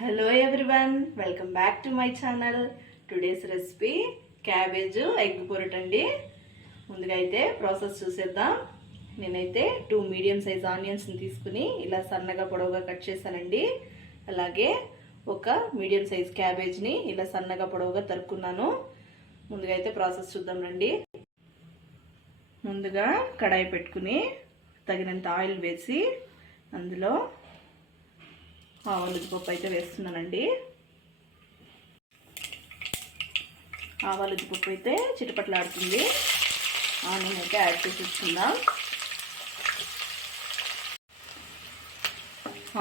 Hello everyone welcome back to my channel today's recipe cabbage egg పొరట్ అండి. ముందుగా అయితే process చూసేద్దాం. నేనైతే టూ మీడియం సైజ్ ఆనియన్స్ని తీసుకుని ఇలా సన్నగా పొడవుగా కట్ చేశానండి. అలాగే ఒక మీడియం సైజ్ క్యాబేజ్ని ఇలా సన్నగా పొడవుగా తరుక్కున్నాను. ముందుగా అయితే ప్రాసెస్ చూద్దాం రండి. ముందుగా కడాయి పెట్టుకుని తగినంత ఆయిల్ వేసి అందులో ఆవాలు ఉద్దిపప్పు అయితే వేస్తున్నానండి. ఆవాలు ఉద్దిపప్పు అయితే చిటపట్లాడుతుంది. ఆనియన్ అయితే యాడ్ చేసేసుకుందాం.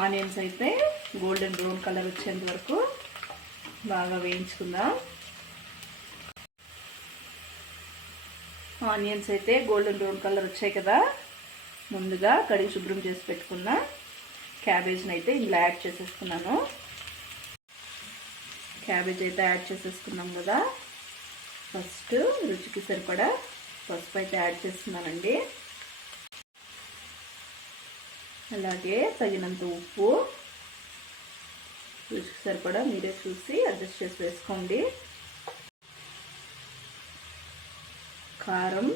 ఆనియన్స్ అయితే గోల్డెన్ బ్రౌన్ కలర్ వచ్చేంత వరకు బాగా వేయించుకుందాం. ఆనియన్స్ అయితే గోల్డెన్ బ్రౌన్ కలర్ వచ్చాయి కదా. ముందుగా కడిగి శుభ్రం చేసి పెట్టుకుందాం క్యాబేజ్ని అయితే ఇందులో యాడ్ చేసేసుకున్నాను. క్యాబేజ్ అయితే యాడ్ చేసేసుకున్నాం కదా. ఫస్ట్ రుచికి సరిపడా పసుపు అయితే యాడ్ చేస్తున్నానండి. అలాగే తగినంత ఉప్పు రుచికి సరిపడా మీరే చూసి అడ్జస్ట్ చేసి వేసుకోండి. కారం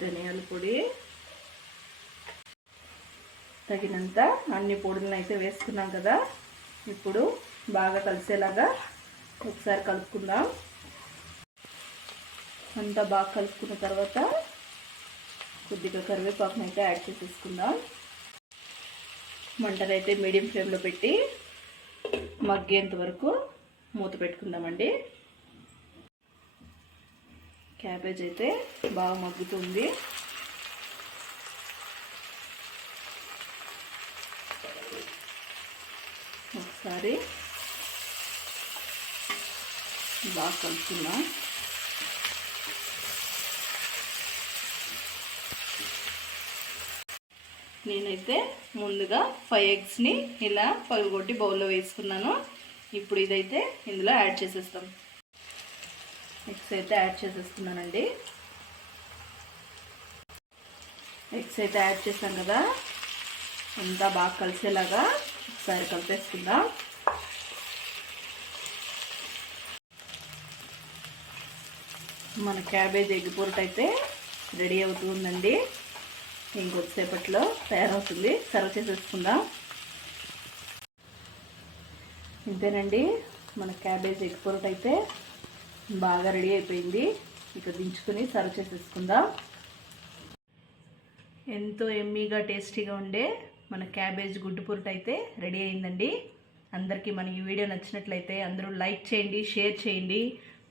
ధనియాల పొడి. తగినంత అన్ని పొడులను అయితే వేసుకున్నాం కదా. ఇప్పుడు బాగా కలిసేలాగా ఒకసారి కలుపుకుందాం. అంతా బాగా కలుపుకున్న తర్వాత కొద్దిగా కరివేపాకును అయితే యాడ్ చేసేసుకుందాం. మంటనైతే మీడియం ఫ్లేమ్లో పెట్టి మగ్గేంత వరకు మూత పెట్టుకుందామండి. క్యాబేజ్ అయితే బాగా మగ్గుతుంది. ఒకసారి బాగా కలుపుకుందాం. నేనైతే ముందుగా ఫైవ్ ఎగ్స్ని ఇలా పగలగొట్టి బౌల్లో వేసుకున్నాను. ఇప్పుడు ఇదైతే ఇందులో యాడ్ చేసేస్తాం. ఎగ్స్ అయితే యాడ్ చేసేస్తున్నానండి. ఎగ్స్ అయితే యాడ్ చేసాం కదా? అంతా బాగా కలిసేలాగా ఒకసారి కలిపేసుకుందాం. మన క్యాబేజ్ ఎగ్ పొరట్ అయితే రెడీ అవుతుందండి. ఇంకొద్దిసేపట్లో తయారవుతుంది. సర్వ్ చేసేసుకుందాం. ఇంతేనండి. మన క్యాబేజ్ ఎగ్ పొరట్ అయితే బాగా రెడీ అయిపోయింది. ఇక దించుకొని సర్వ్ చేసేసుకుందాం. ఎంతో ఎమ్మీగా టేస్టీగా ఉండే మన క్యాబేజ్ గుడ్డు పురుట అయితే రెడీ అయిందండి. అందరికీ మన ఈ వీడియో నచ్చినట్లయితే అందరూ లైక్ చేయండి షేర్ చేయండి.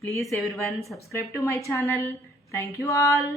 Please everyone subscribe to my channel. Thank you all.